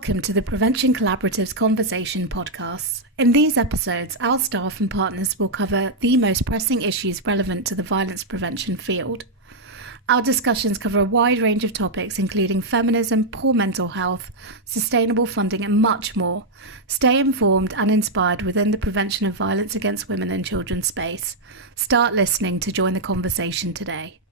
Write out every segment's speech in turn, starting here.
Welcome to the Prevention Collaborative's Conversation podcasts. In these episodes, our staff and partners will cover the most pressing issues relevant to the violence prevention field. Our discussions cover a wide range of topics, including feminism, poor mental health, sustainable funding, and much more. Stay informed and inspired within the prevention of violence against women and children space. Start listening to join the conversation today.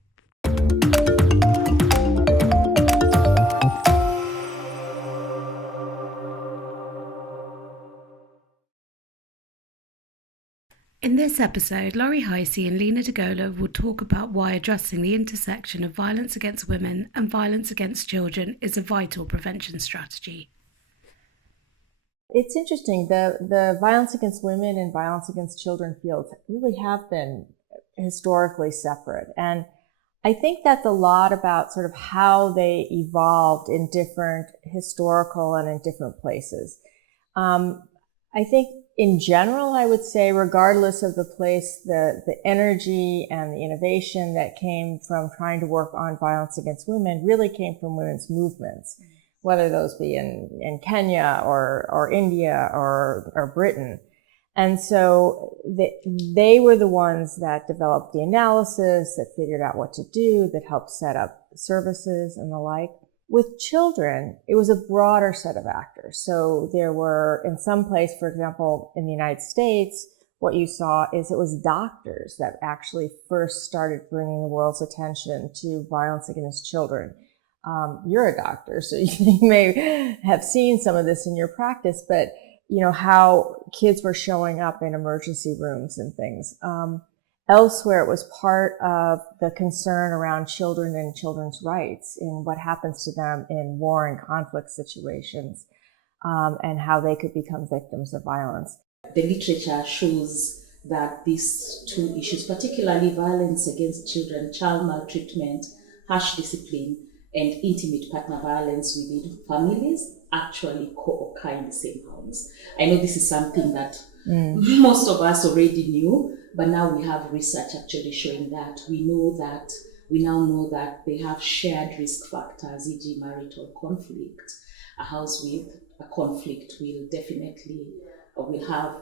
In this episode, Lori Heise and Lina Digolo will talk about why addressing the intersection of violence against women and violence against children is a vital prevention strategy. It's interesting, the violence against women and violence against children fields really have been historically separate. And I think that's a lot about sort of how they evolved in different historical and in different places. I think in general, I would say, regardless of the place, the energy and the innovation that came from trying to work on violence against women really came from women's movements, whether those be in Kenya or India or Britain. And so they were the ones that developed the analysis, that figured out what to do, that helped set up services and the like. With children, it was a broader set of actors. So there were, in some place, for example, in the United States, what you saw is it was doctors that actually first started bringing the world's attention to violence against children. You're a doctor, so you may have seen some of this in your practice, but you know, how kids were showing up in emergency rooms and things. Elsewhere, it was part of the concern around children and children's rights in what happens to them in war and conflict situations, and how they could become victims of violence. The literature shows that these two issues, particularly violence against children, child maltreatment, harsh discipline, and intimate partner violence within families actually co-occur in the same homes. I know this is something that most of us already knew, but now we have research actually showing that. We now know that they have shared risk factors, e.g. marital conflict. A house with a conflict will have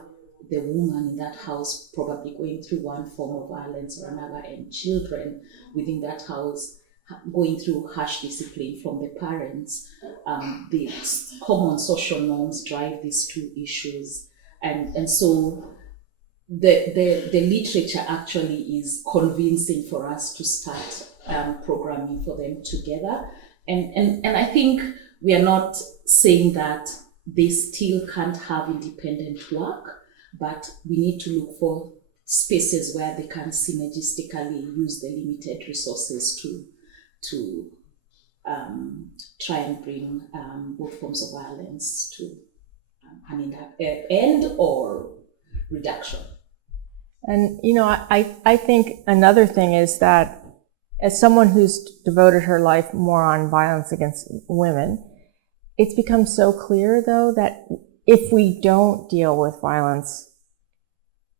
the woman in that house probably going through one form of violence or another, and children within that house going through harsh discipline from the parents. The common social norms drive these two issues. And so the literature actually is convincing for us to start programming for them together. And I think we are not saying that they still can't have independent work, but we need to look for spaces where they can synergistically use the limited resources to try and bring both forms of violence to an end or reduction. And, you know, I think another thing is that as someone who's devoted her life more on violence against women, it's become so clear, though, that if we don't deal with violence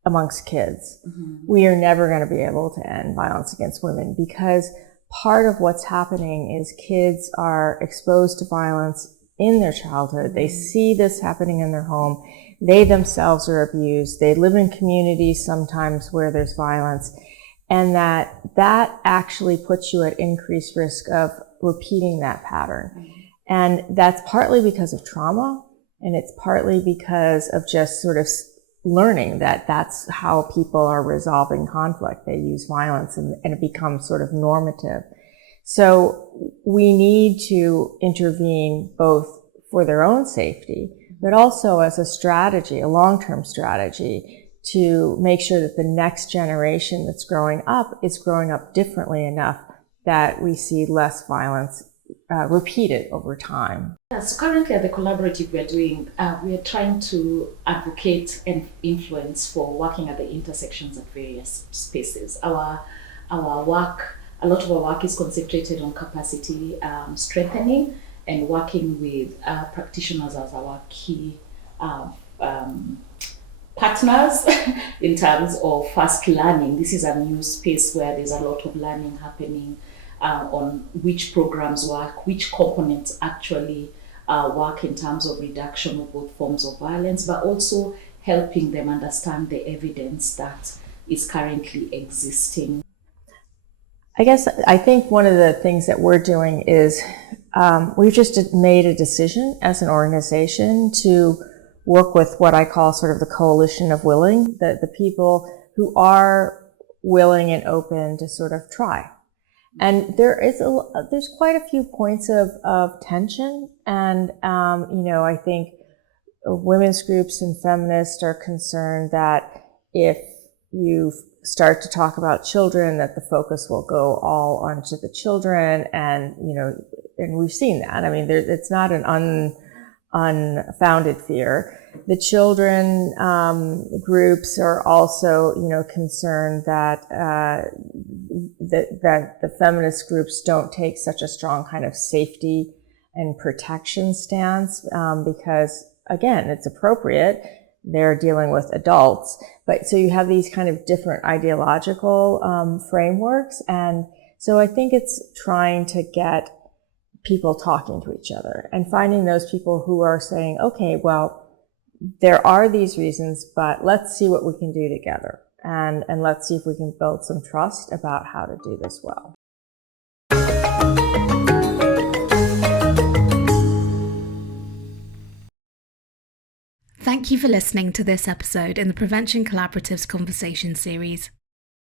amongst kids, we are never going to be able to end violence against women, because part of what's happening is kids are exposed to violence in their childhood. They see this happening in their home. They themselves are abused. They live in communities sometimes where there's violence, and that actually puts you at increased risk of repeating that pattern. And that's partly because of trauma, and it's partly because of just sort of learning that that's how people are resolving conflict. They use violence, and it becomes sort of normative. So we need to intervene both for their own safety, but also as a strategy, a long-term strategy, to make sure that the next generation that's growing up is growing up differently enough that we see less violence repeated over time. So currently at the collaborative we are trying to advocate and influence for working at the intersections of various spaces. Our work, a lot of our work is concentrated on capacity strengthening and working with practitioners as our key partners in terms of fast learning. This is a new space where there's a lot of learning happening on which programs work, which components actually work in terms of reduction of both forms of violence, but also helping them understand the evidence that is currently existing. I think one of the things that we're doing is we've just made a decision as an organization to work with what I call sort of the coalition of willing, the people who are willing and open to sort of try. And there's quite a few points of tension, and I think women's groups and feminists are concerned that if you start to talk about children, that the focus will go all onto the children, and we've seen that. I mean, it's not an unfounded fear. The children groups are also, concerned that the feminist groups don't take such a strong kind of safety and protection stance, because again, it's appropriate. They're dealing with adults, but so you have these kind of different ideological frameworks, and so I think it's trying to get people talking to each other and finding those people who are saying, okay, well, there are these reasons, but let's see what we can do together, and let's see if we can build some trust about how to do this well. Thank you for listening to this episode in the Prevention Collaborative's Conversation series.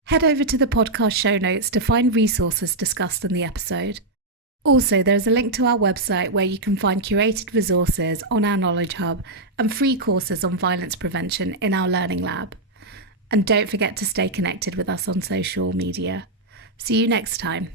Head over to the podcast show notes to find resources discussed in the episode. Also, there is a link to our website where you can find curated resources on our Knowledge Hub and free courses on violence prevention in our Learning Lab. And don't forget to stay connected with us on social media. See you next time.